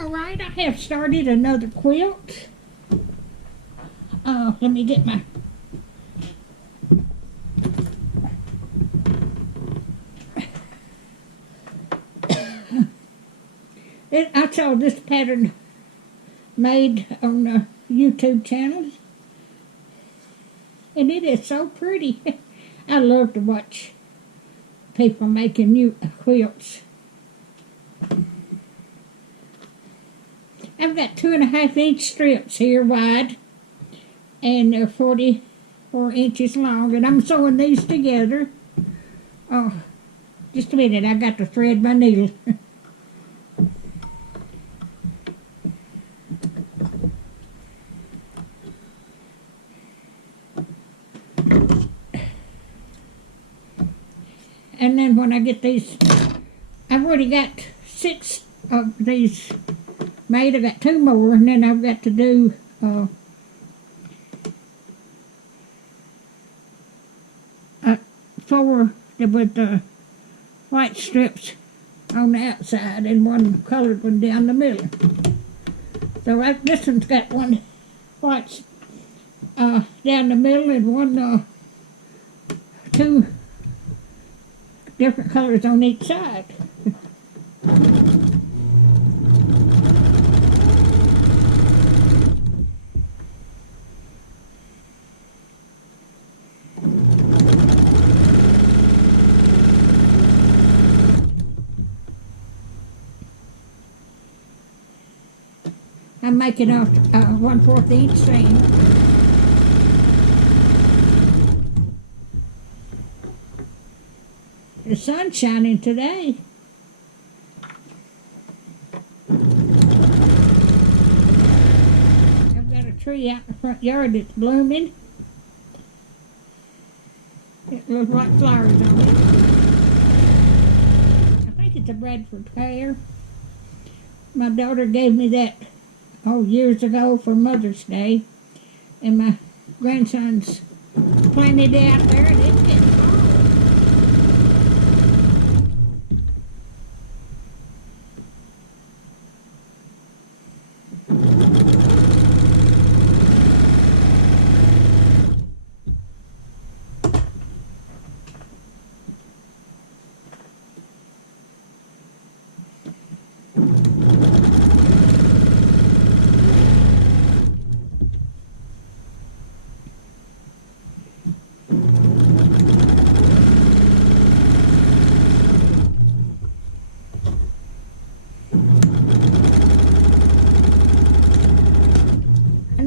Alright, I have started another quilt. Let me get my... I saw this pattern made on the YouTube channel, and it is so pretty. I love to watch people making new quilts. I've got 2.5-inch strips here wide, and they're 44 inches long, and I'm sewing these together. Oh, just a minute, I got to thread my needle. And then when I get these, I've already got 6 of these made. I got 2 more, and then I've got to do 4 with the white strips on the outside and 1 colored one down the middle. So this one's got 1 white down the middle and 2 different colors on each side. I'm making a 1/4 inch seam. The sun's shining today. I've got a tree out in the front yard that's blooming. Got little white flowers on it. I think it's a Bradford pear. My daughter gave me that years ago for Mother's Day, and my grandson's planted it out there, and it's getting fall.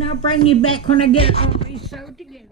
I'll bring you back when I get all these sewed together.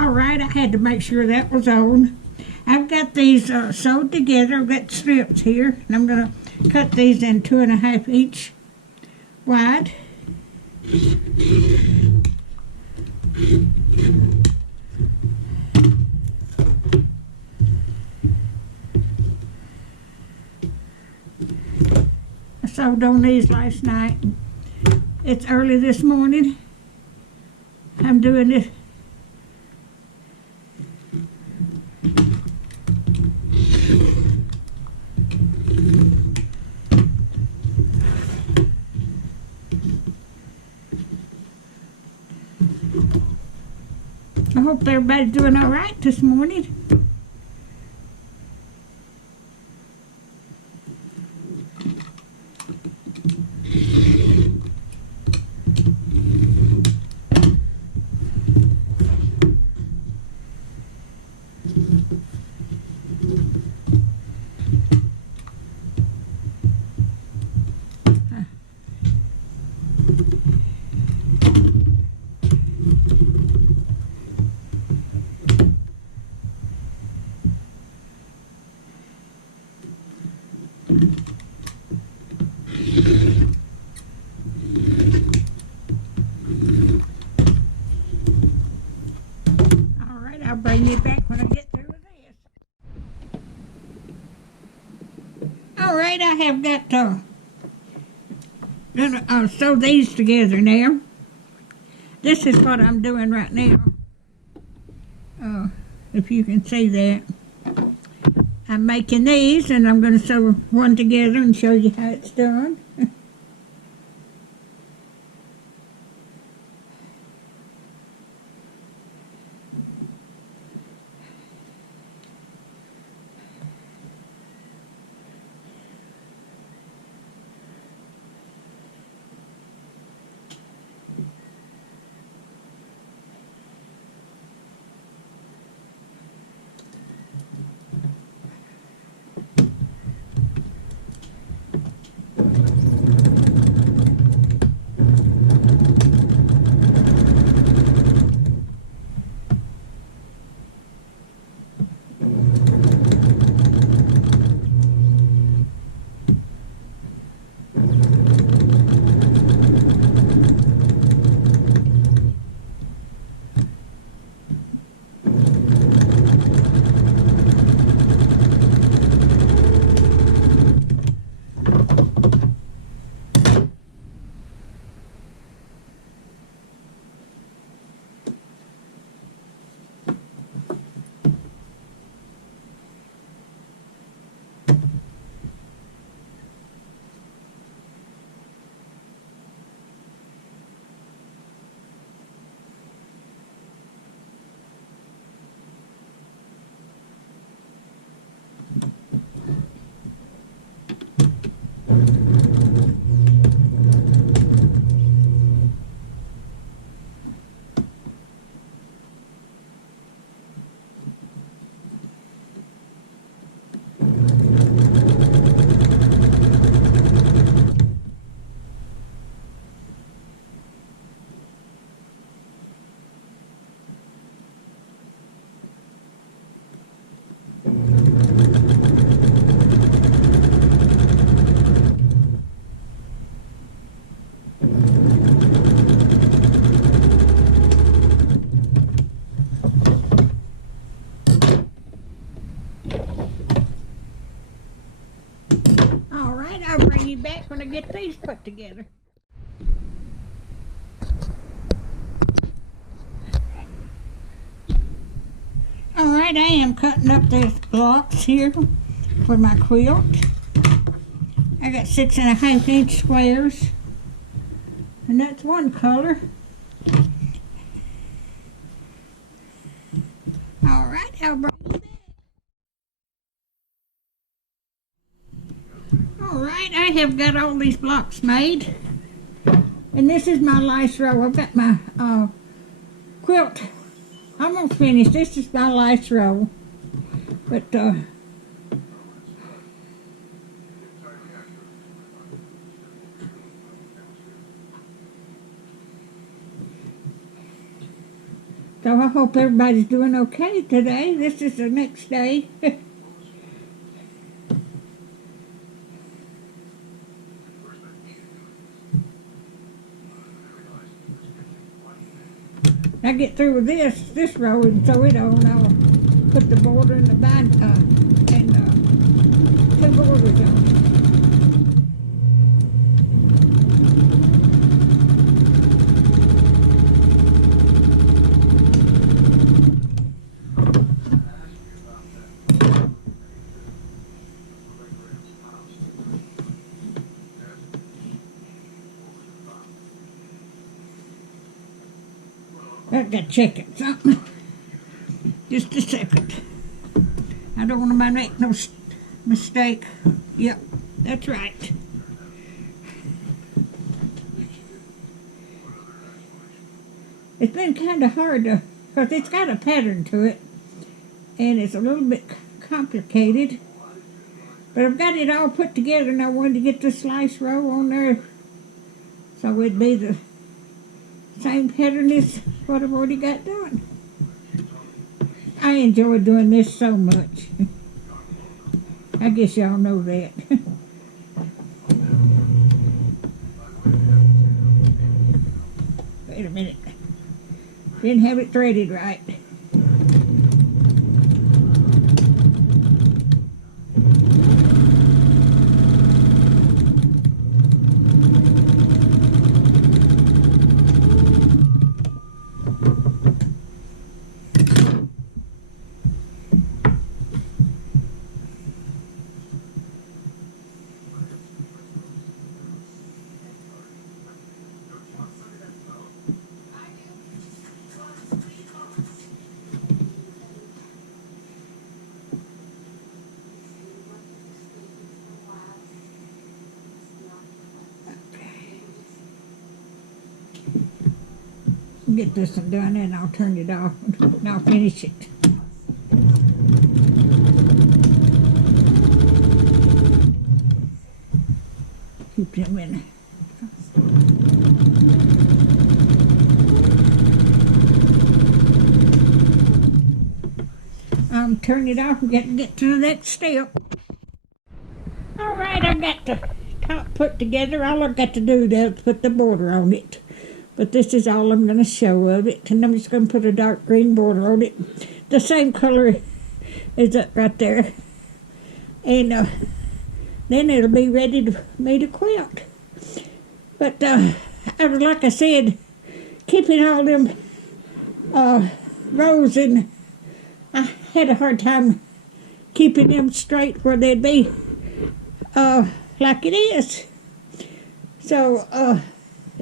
Alright, I had to make sure that was on. I've got these sewed together. I've got strips here, and I'm going to cut these in 2.5-inch wide. I sewed on these last night. It's early this morning. I'm doing this. I hope everybody's doing all right this morning. bring you back when I get through with this. All right, I have got to sew these together now. This is what I'm doing right now. If you can see that. I'm making these, and I'm going to sew one together and show you how it's done. I'll bring you back when I get these put together. Alright, I am cutting up these blocks here for my quilt. I got 6.5-inch squares, and that's one color. Alright, I'll bring you back. Alright, I have got all these blocks made, and this is my last row. I've got my quilt almost finished. This is my last row, but so I hope everybody's doing okay today. This is the next day. I get through with this row and sew it on. I'll put the border and the bind and two borders on. I've got to check it something. Just a second. I don't want to make no mistake. Yep, that's right. It's been kind of hard to, because it's got a pattern to it, and it's a little bit complicated. But I've got it all put together, and I wanted to get the slice row on there, so it'd be the same pattern as what I've already got done. I enjoy doing this so much. I guess y'all know that. Wait a minute. Didn't have it threaded right. Get this one done and I'll turn it off and I'll finish it. Keep them in. I'm turning it off and get to the next step. Alright, I've got the top put together. All I've got to do is put the border on it. But this is all I'm going to show of it. And I'm just going to put a dark green border on it. The same color is up right there. And then it'll be ready for me to quilt. But like I said, keeping all them rows in, I had a hard time keeping them straight where they'd be like it is. So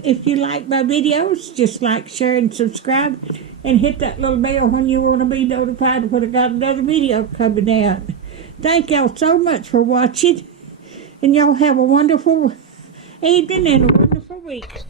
if you like my videos, just like, share, and subscribe, and hit that little bell when you want to be notified when I got another video coming out. Thank y'all so much for watching, and y'all have a wonderful evening and a wonderful week.